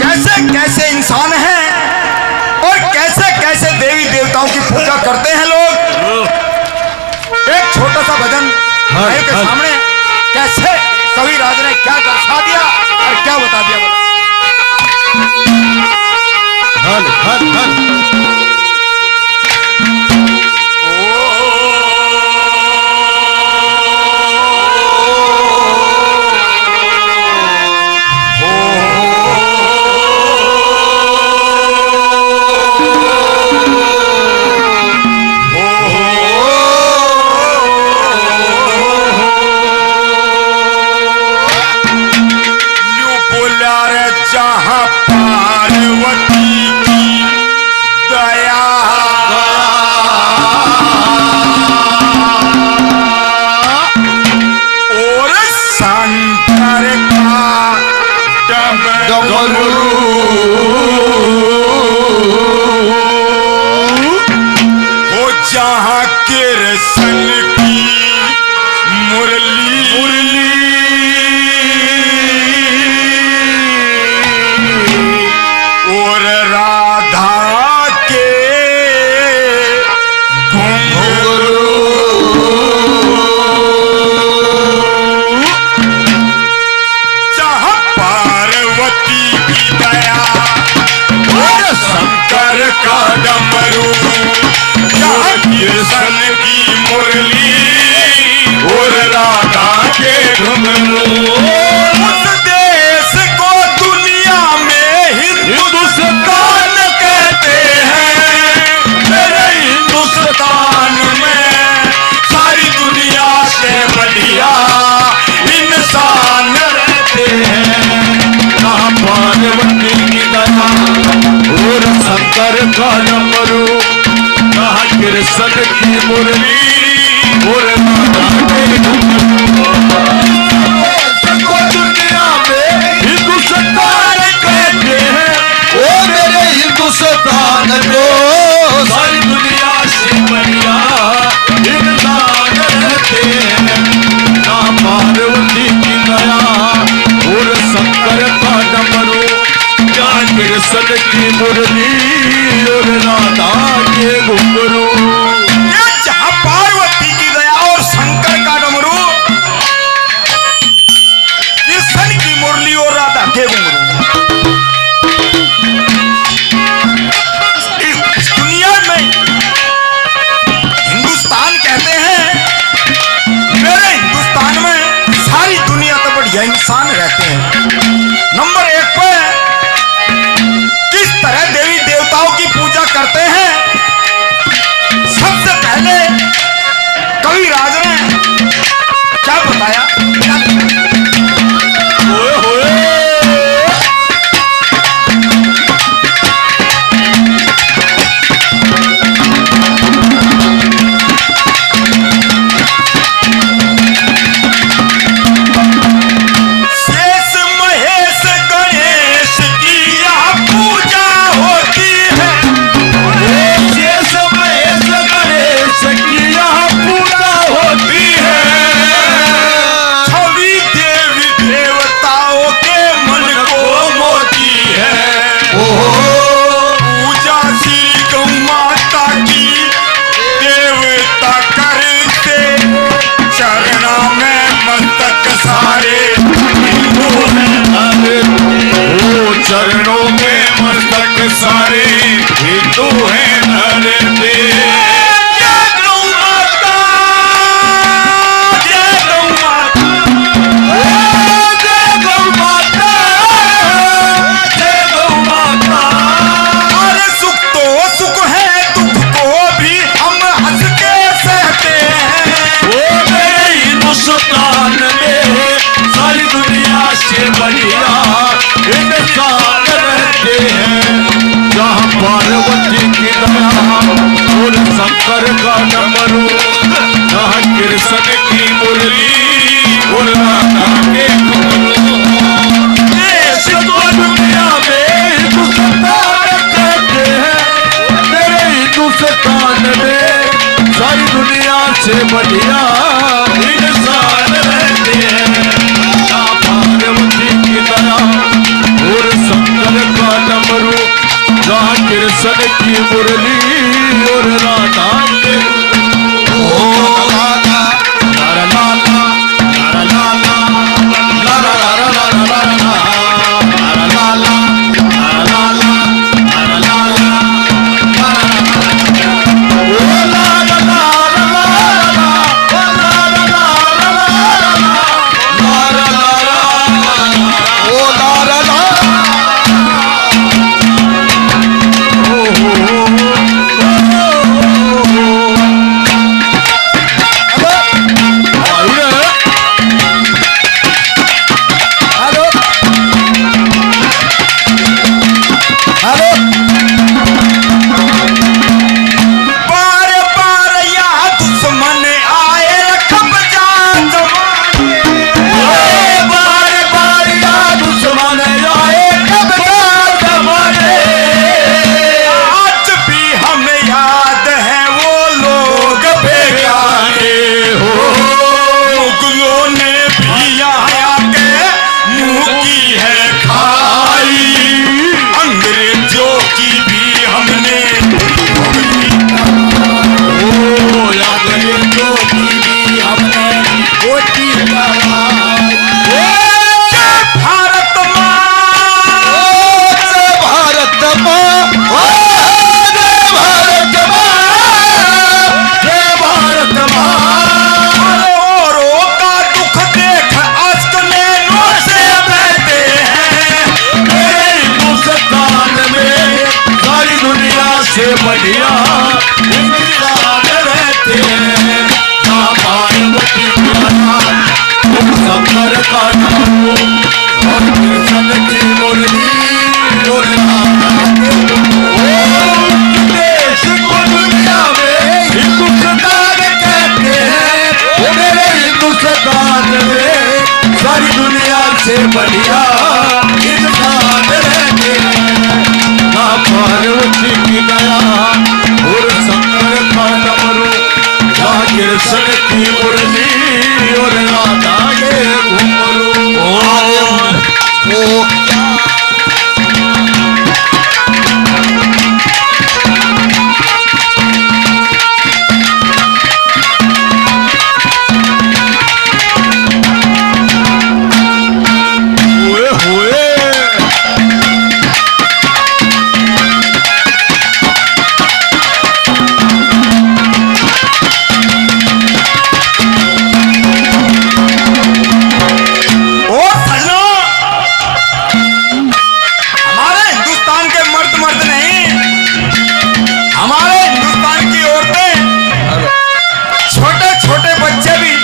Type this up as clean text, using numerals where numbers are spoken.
कैसे कैसे इंसान हैं और कैसे कैसे देवी देवताओं की पूजा करते हैं लोग। एक छोटा सा भजन के सामने कैसे कविराज ने क्या दर्शा दिया और क्या बता दिया। हल हल हल जहाँ कृष्ण की मुरली और राधा के घुंघरू, जहाँ पार्वती की दया और शंकर का डमरू, कृष्ण की मुरली और राधा के घुंघरू। उस देश को दुनिया में हिंदुस्तान कहते हैं। मेरे हिंदुस्तान में सारी दुनिया से बढ़िया इंसान रहते हैं। जहाँ पार्वती की दया और शंकर का डमरू, कृष्ण की मुरली और राधा के घुंघरू। दुनिया में हिंदुस्तान कहते हैं। ओ मेरे हिंदुस्तान को सारी दुनिया से बढ़िया इंसान रहते हैं। जहाँ पार्वती की दया और शंकर का डमरू, जहाँ कृष्ण की मुरली और राधा के घुंघरू। जहाँ पार्वती की दया और शंकर का डमरू, कृष्ण की मुरली और राधा के घुंघरू। इस दुनिया में हिंदुस्तान कहते हैं। मेरे हिंदुस्तान में सारी दुनिया तो बढ़िया इंसान रहते हैं। नंबर 1 पे किस तरह देवी देवताओं की पूजा करते हैं। सबसे पहले कविराज ने क्या बताया। शेष महेश गणेश की यहाँ पूजा होती है। शेष महेश गणेश की यहाँ पूजा होती है। छवि देवी देवताओं के मन को मोती है। पूजा श्री गौ माता की देवता करते, चरणा में मस्तक सारे हिंदू हैं। चरणों में मस्तक सारे हिंदू हैं धरते। जय गौ माता, जय गौ माता, जय गौ माता, जय गौ माता। अरे सुख तो सुख है, दुख को भी हम हंस के सहते हैं। ओ मेरे हिंदुस्तान में सारी दुनिया से बढ़िया इंसान रहते हैं। जहाँ पार्वती की दया और शंकर का डमरू, जहाँ कृष्ण की मुरली और राधा के घुंघरू। देश को दुनिया में हिंदुस्तान कहते हैं। मेरे हिंदुस्तान में सारी दुनिया से बढ़िया इंसान रहते हैं। जहाँ पार्वती की दया और शंकर से बढ़िया इंसान रहते हैं। ना पार्वती की दया और शंकर का डमरू, ना कृष्ण की मुरली और राधा के घुंघरू। वो क्या हुए हुए ओ सजनों, हमारे हिंदुस्तान के मर्द नहीं, हमारे हिंदुस्तान की औरतें, छोटे छोटे बच्चे भी